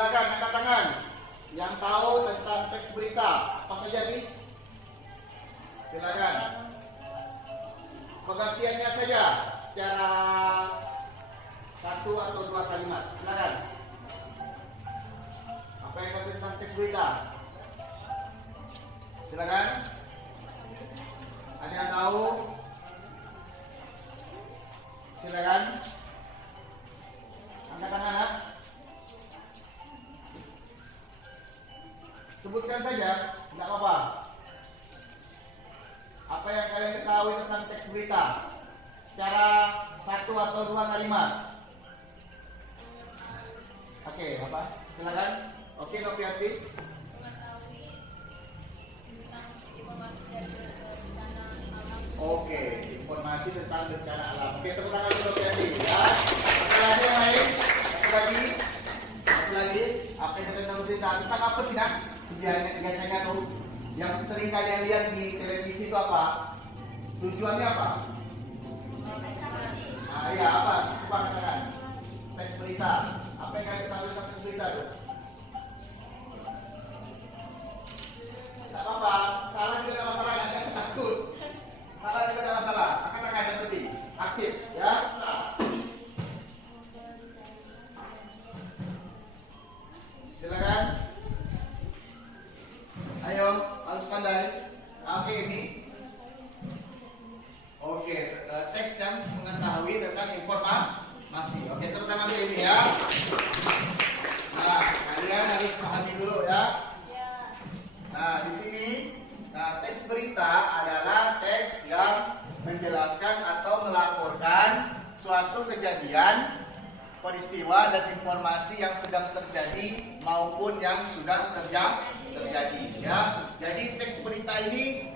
silakan angkat tangan. Yang tahu tentang teks berita apa saja sih? Silakan. Pengertiannya saja secara satu atau dua kalimat. Silakan. Apa yang tahu tentang teks berita? Silakan. Ada yang tahu? Silakan. Angkat tangan ya. Sebutkan saja, tidak apa-apa. Apa yang kalian ketahui tentang teks berita secara satu atau dua kalimat. Oke, apa? Silakan. Oke, Noviati. Oke, informasi tentang bencana alam. Oke, tepuk tangan untuk Noviati. Ya. Satu lagi yang lain. Satu lagi. Apa yang kalian tahu tentang apa sih, nak? Biasanya tuh yang sering kalian lihat di televisi itu apa? Tujuannya apa? Nah, iya apa? Coba katakan. Teks berita. Apa yang kalian tahu tentang teks berita tuh? Tidak apa-apa. Salah juga tidak masalah. Jangan takut. Salah juga tidak masalah. Angkat tangan yang penting. Aktif, ya. Silakan. Ayo, harus pandai. Oke, ini. Oke, teks yang mengetahui tentang informasi. Oke, terutama ini ya. Nah, kalian harus pahami dulu ya. Nah, di sini, teks berita adalah teks yang menjelaskan atau melaporkan suatu kejadian, peristiwa dan informasi yang sedang terjadi maupun yang sudah terjadi ya. Jadi teks berita ini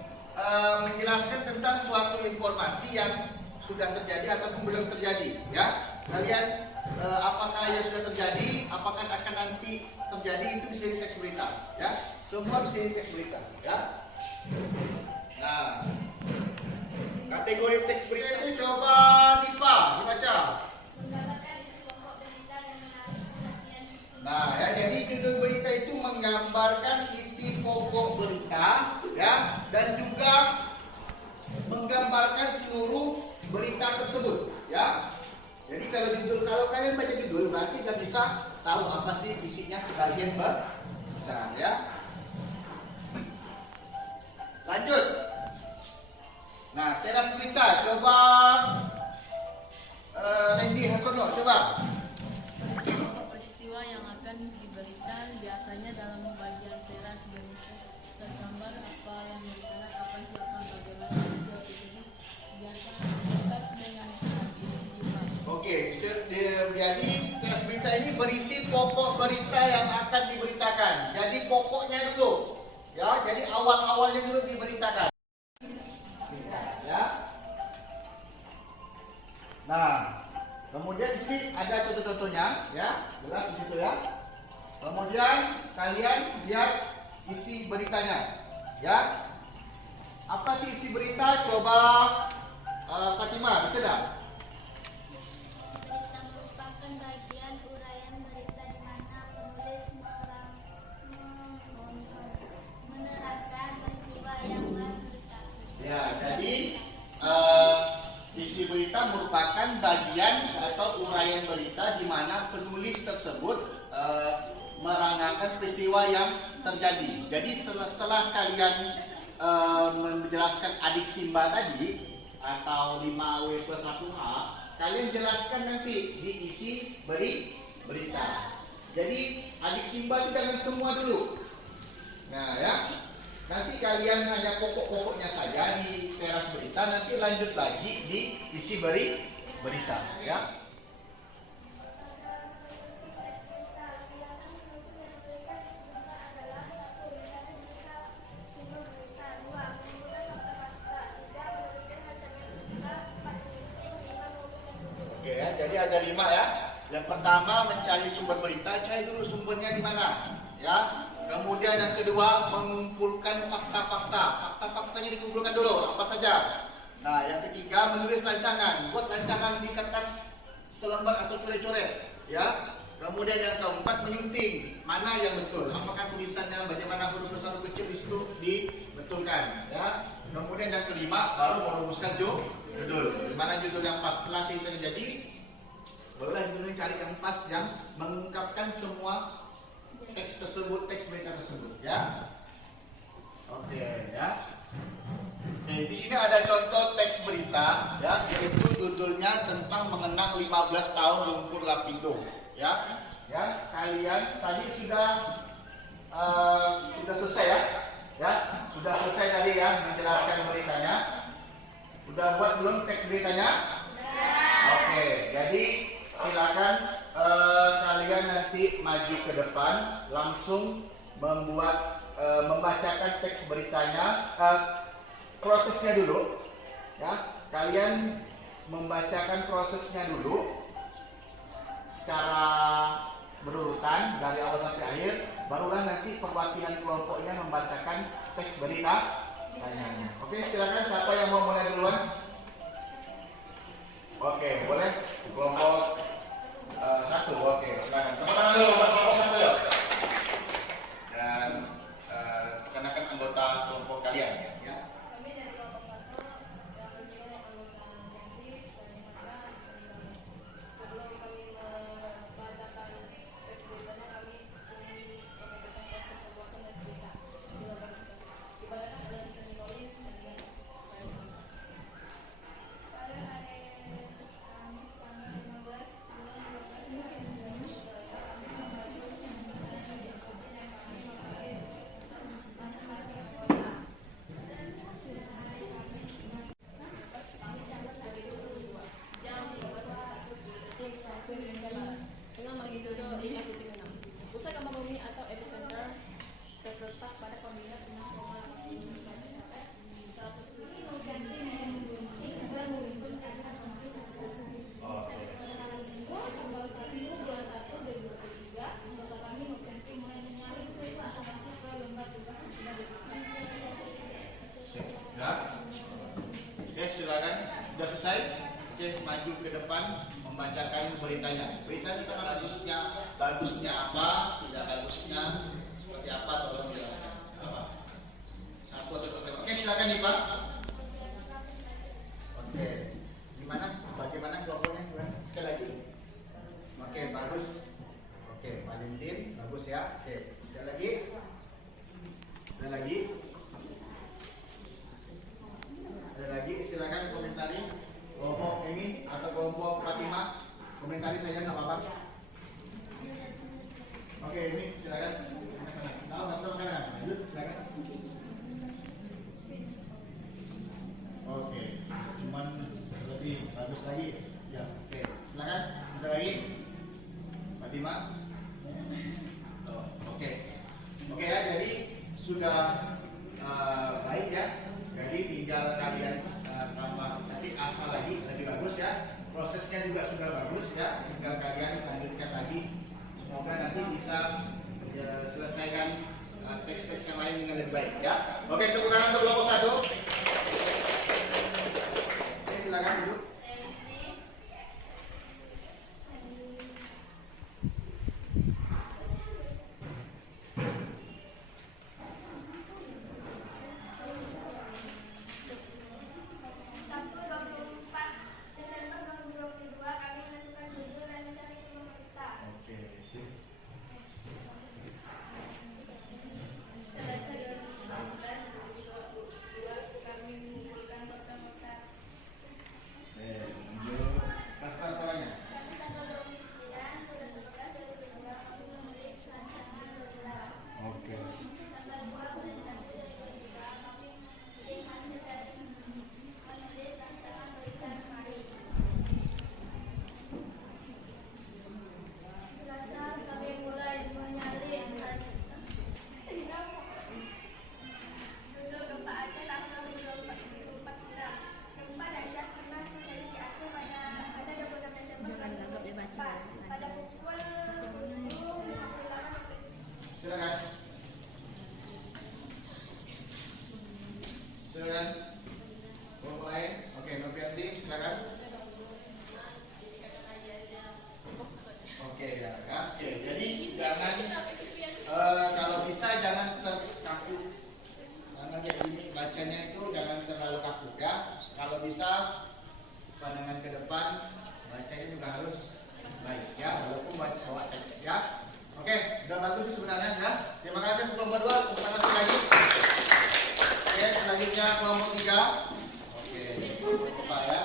menjelaskan tentang suatu informasi yang sudah terjadi ataupun belum terjadi ya. Kalian apakah yang sudah terjadi, apakah akan nanti terjadi, itu bisa di teks berita ya. Semua bisa di teks berita ya. Nah, kategori teks berita itu coba dibaca. Nah, ya, jadi judul berita itu menggambarkan isi pokok berita, ya, dan juga menggambarkan seluruh berita tersebut, ya. Jadi kalau kalian baca judul, berarti kalian bisa tahu apa sih isinya sebagian besar, ya. Lanjut. Nah, teras berita, coba Randy Hasono, coba. Yang akan diberikan biasanya dalam bagian teras berita tergambar apa yang diberikan, kapan, siapa, bagaimana peristiwa terjadi, biasa dekat dengan saat disimak. Oke, jadi teras berita ini berisi pokok berita yang akan diberitakan. Jadi pokoknya dulu, ya. Jadi awal-awalnya dulu diberitakan. Ya. Nah, kemudian di sini ada contoh-contohnya, ya, jelas di situ ya. Kemudian kalian lihat isi beritanya, ya. Apa sih isi berita? Coba Fatimah, bisa tak? Berita merupakan bagian uraian berita di mana penulis menerangkan peristiwa yang baru diberitakan. Ya, jadi isi berita merupakan bagian atau uraian berita di mana penulis tersebut merangkakan peristiwa yang terjadi. Jadi setelah kalian menjelaskan adik Simba tadi atau 5W plus 1H, kalian jelaskan nanti di isi berita. Jadi adik Simba itu jangan semua dulu. Nah ya, nanti kalian hanya pokok-pokoknya saja di teras berita, nanti lanjut lagi di isi berita, ya. Oke ya, jadi ada 5 ya. Yang pertama mencari sumber berita, cari dulu sumbernya di mana, ya. Kemudian yang kedua mengumpulkan fakta-fakta. Fakta-faktanya dikumpulkan dulu, apa saja. Nah, yang ketiga menulis rancangan, buat rancangan di kertas selembar atau coret-coret, ya. Kemudian yang keempat menyunting, mana yang betul, apakah tulisannya bagaimana huruf besar huruf kecil di situ dibetulkan, ya. Kemudian yang kelima baru merumuskan judul, mana judul yang pas. Setelah kita jadi, barulah judulnya cari yang pas yang mengungkapkan semua teks tersebut, teks berita tersebut, ya. Oke, ya. Oke, di sini ada contoh teks berita, ya, yaitu judulnya tentang mengenang 15 tahun lumpur Lapindo, ya. Ya, kalian tadi sudah selesai ya, ya, sudah selesai tadi ya menjelaskan beritanya. Sudah buat belum teks beritanya? Oke, jadi silakan kalian nanti maju ke depan, langsung membacakan teks beritanya. Prosesnya dulu, ya. Kalian membacakan prosesnya dulu secara berurutan dari awal sampai akhir. Barulah nanti perwakilan kelompoknya membacakan teks berita tanyanya. Oke, silakan siapa yang mau mulai duluan? Oke, boleh kelompok 1. Oke, silakan. Tepuk tangan dulu buat kelompok 1 ya. Dan perkenalkan anggota kelompok kalian, ya. Dengan magnitudo 5,6. Pusat gempa bumi atau epicenter terletak pada koordinat 6,41 fps 100. Ya. Oke, silakan. Sudah selesai? Oke, maju ke depan membacakan beritanya. Berita kita kan bagusnya apa, tidak bagusnya seperti apa, tolong jelaskan. Apa? Satu atau dua. Oke, silakan nih Pak. Oke, gimana? Bagaimana kelompoknya? Sekali lagi. Oke, bagus. Oke, Pak Dintin, bagus ya. Oke, sekali lagi. Sekali lagi. Ada lagi, silakan komentari. Kelompok Emi atau kelompok Fatimah, komentari saja nggak apa-apa. Oke, ini silakan. Tahu atau mana? Lanjut, silakan. Oke, cuman lebih bagus lagi. Ya, oke, silakan. Ada lagi, Fatimah. Oke, oke ya. Jadi sudah baik ya. Jadi tinggal kalian tambah nanti asal lagi lebih bagus ya. Prosesnya juga sudah bagus ya. Tinggal kalian lanjutkan lagi. Semoga nanti bisa selesaikan teks-teks yang lain dengan lebih baik ya. Oke, tepuk tangan untuk kelompok 1. Oke, silakan duduk. bisa pandangan ke depan, bacanya juga harus baik ya, walaupun bawa teks ya. Oke, udah bagus sih sebenarnya ya. Terima kasih untuk kelompok 2, tepuk tangan sekali lagi. Oke, selanjutnya kelompok 3. Oke, Pak ya.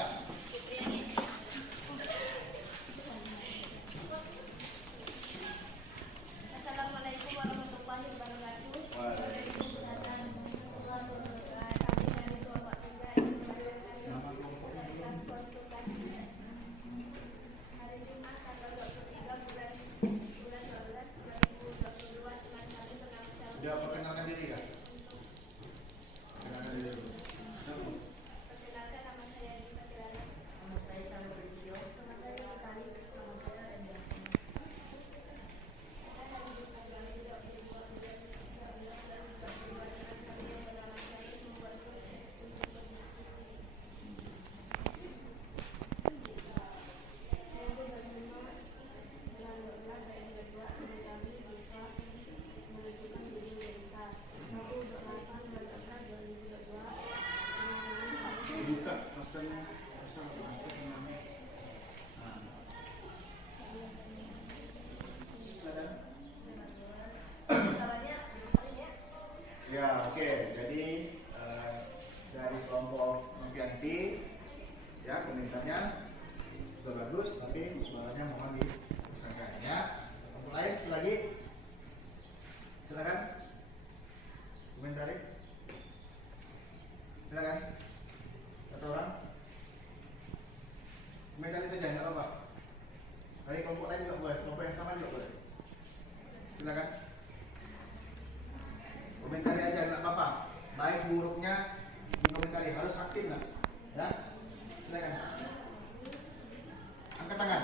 Assalamualaikum warahmatullahi wabarakatuh. Waalaikumsalam. Kami dari kelompok 3 yang mengadakan kelas konsultasi hari Jumat tanggal 23 bulan 12 2022 dengan kami mengajar. Udah perkenalkan diri kan? Perkenalkan diri dulu. Perkenalkan, nama saya Dita Kirana. Nama saya Sama Berjio. Nama saya Sekali. Nama saya Rendia. Buka maskernya, maskernya. Nah. Silakan. Ya, oke. Jadi dari kelompok Novianti, ya komentarnya sudah bagus, tapi suaranya mohon disangkan ya. Kelompok lain lagi, silakan. Komentari, silakan. Satu orang, komentari saja, nggak apa-apa. Dari kelompok lain juga boleh, kelompok yang sama juga boleh. Silakan. Komentari aja nggak apa-apa. Baik buruknya dikomentari, harus aktif nggak? Ya, silakan. Angkat tangan.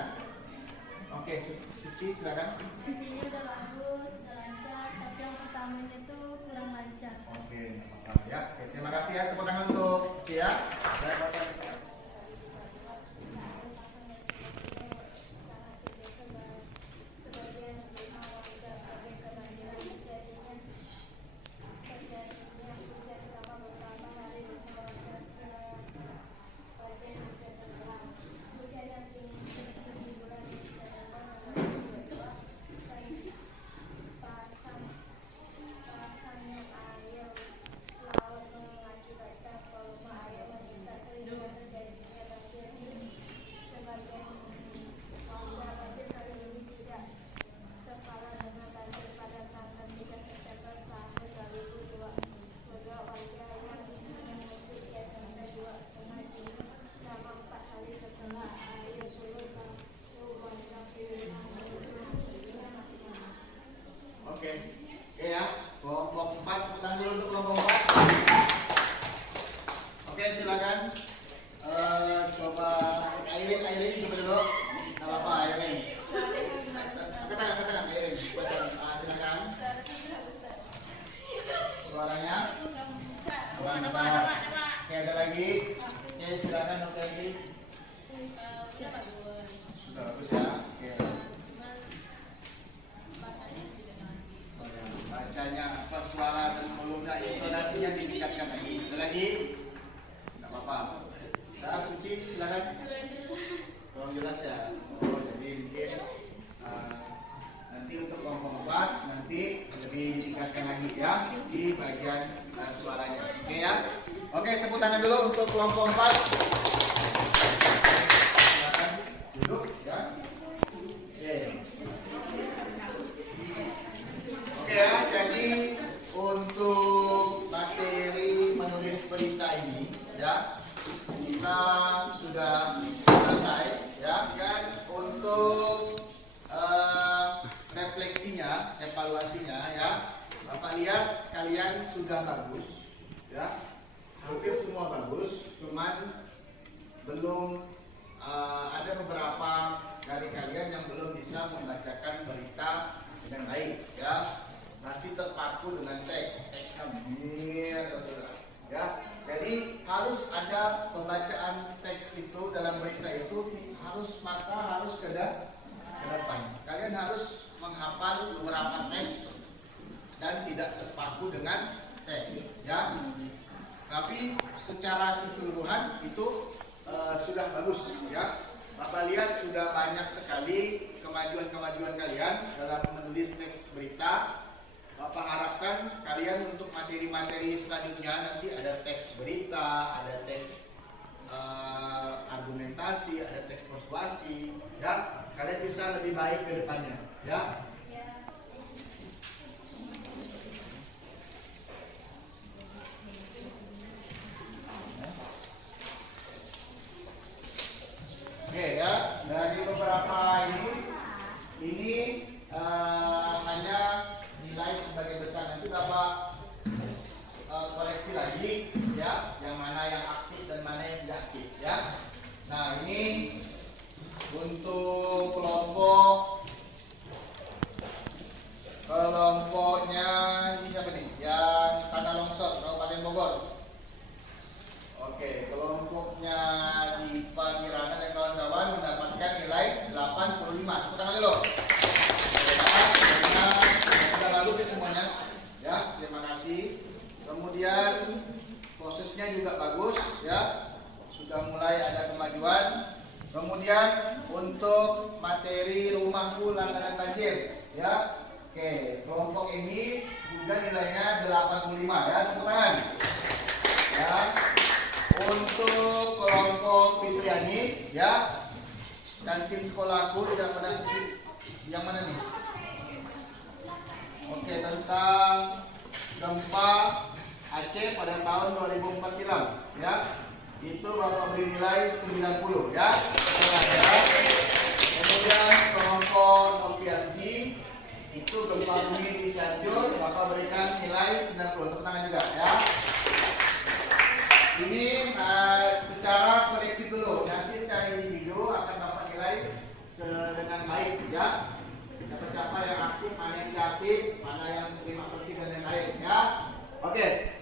Oke, Suci silakan. CV-nya udah bagus, udah lancar, tapi yang pertamanya itu kurang lancar. Oke, nggak apa-apa ya. Oke, terima kasih ya. Tepuk tangan untuk Suci ya. Saya bacakan. Oke, ya. Kelompok 4, tepuk tangan dulu untuk kelompok 4. Oke, silakan. Coba Airin coba dulu. Nggak apa-apa, Airin. Angkat tangan, Airin. Silakan. Suaranya. Oke, ada lagi. Oke, silakan untuk lagi. Udah bagus. Sudah bagus ya. Oke. Bacanya tidak lagi. Bacanya, apa suara dan volumenya, intonasinya ditingkatkan lagi. Ada lagi? Nggak apa-apa. Saya Suci, silakan. Kurang jelas ya. Oh, jadi mungkin nanti untuk kelompok 4 nanti lebih ditingkatkan lagi ya di bagian suaranya. Oke ya. Oke, tepuk tangan dulu untuk kelompok 4. Silakan duduk ya. Oke ya, jadi untuk materi menulis berita ini ya kita sudah selesai ya kan. Untuk refleksinya, evaluasinya ya, Bapak lihat kalian sudah bagus ya, hampir semua bagus, cuman belum ada beberapa dari kalian yang belum bisa membacakan berita dengan baik ya, masih terpaku dengan teksnya binir ya. Jadi harus ada pembacaan teks itu dalam berita itu, harus mata harus ke depan. Kalian harus menghafal beberapa teks dan tidak terpaku dengan teks ya. Tapi secara keseluruhan itu sudah bagus ya. Bapak lihat sudah banyak sekali kemajuan-kemajuan kalian dalam menulis teks berita. Bapak harapkan kalian untuk materi-materi selanjutnya nanti ada teks berita, ada teks argumentasi, ada teks persuasi, ya. Kalian bisa lebih baik ke depannya, ya. Oke ya, dari beberapa ini hanya nilai sebagai besar. Nanti Bapak koreksi lagi ya, yang mana yang aktif dan mana yang tidak aktif ya. Nah ini untuk kelompoknya ini siapa nih? Yang Tanah Longsor, Kabupaten Bogor. Oke, kelompoknya di Kirana dan kawan-kawan mendapatkan nilai 85. Tepuk tangan dulu. Sudah bagus ya semuanya. Ya, terima kasih. Kemudian prosesnya juga bagus ya. Sudah mulai ada kemajuan. Kemudian untuk materi rumahku langganan banjir ya. Oke, kelompok ini juga nilainya 85 ya. Tepuk tangan. Ya. Untuk kelompok Fitriani ya, kantin sekolahku tidak pernah yang mana nih? Oke, tentang gempa Aceh pada tahun 2004 silam ya. Itu Bapak beri nilai 90 ya. Kemudian kelompok Nopianti itu gempa bumi di Cianjur, Bapak berikan nilai 90. Tepuk tangan juga ya. Ini secara kolektif dulu, nanti secara individu akan dapat nilai dengan baik ya. Siapa yang aktif, mana yang tidak aktif, mana yang terima bersih dan lain-lain ya. Oke,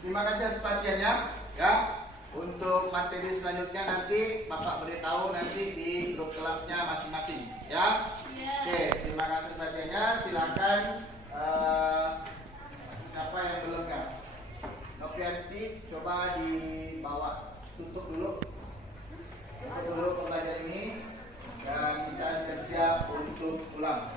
terima kasih atas perhatiannya ya. Untuk materi selanjutnya nanti Bapak beritahu nanti di grup kelasnya masing-masing ya. Oke, terima kasih atas perhatiannya. Silakan siapa yang belum ya? Nopianti coba dibawa, tutup dulu pembelajaran ini dan kita siap-siap untuk pulang.